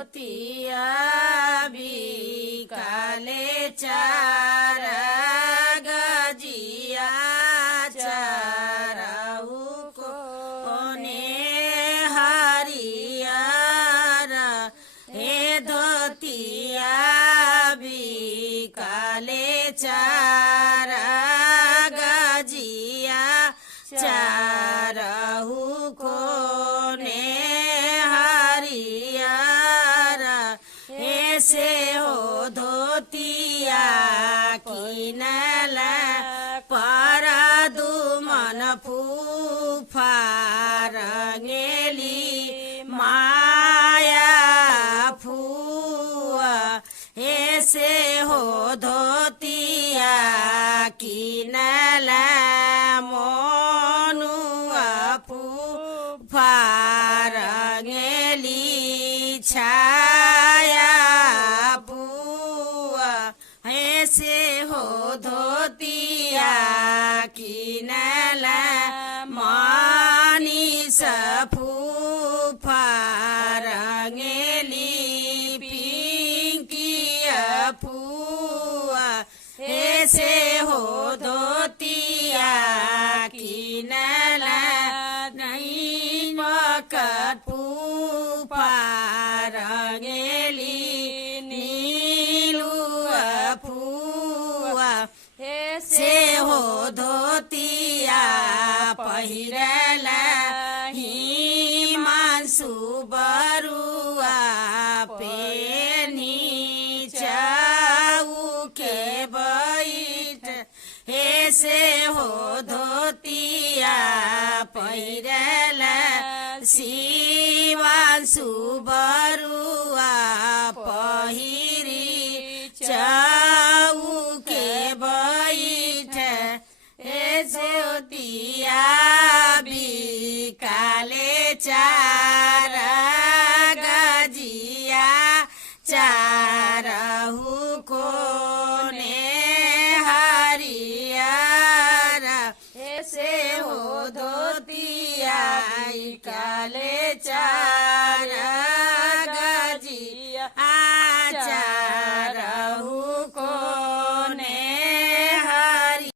धोतिया बिकाले चार गजिया चारऊ कोने हरियर हे धोतिया बिकाले चार गजिया चारऊ कोने हरियर ऐसे हो धोतिया किनल पर दुमन फूफार गेली माया फूआ ऐसे हो धोतिया किनल मोनुआ फूफार गेली छाया फूआ ऐसे हो धोतिया किनल मानिस फूफार गेली पिंकिया फूआ ऐसे हो धोतिया किनल नहीं मकत फूफार गेली नीलुआ फूआ ऐसे हो धोतिया पहिरल हिमांशु बरुआ पेनी चौके बैठ ऐसे हो धोतिया पहिरल शिवांशु बरुआ पहिरी चौके बैठ ऐसे धोतिया बिकाले चार गजिया चारहु कोने हरियर ऐसे हो धोतिया बिकाले चार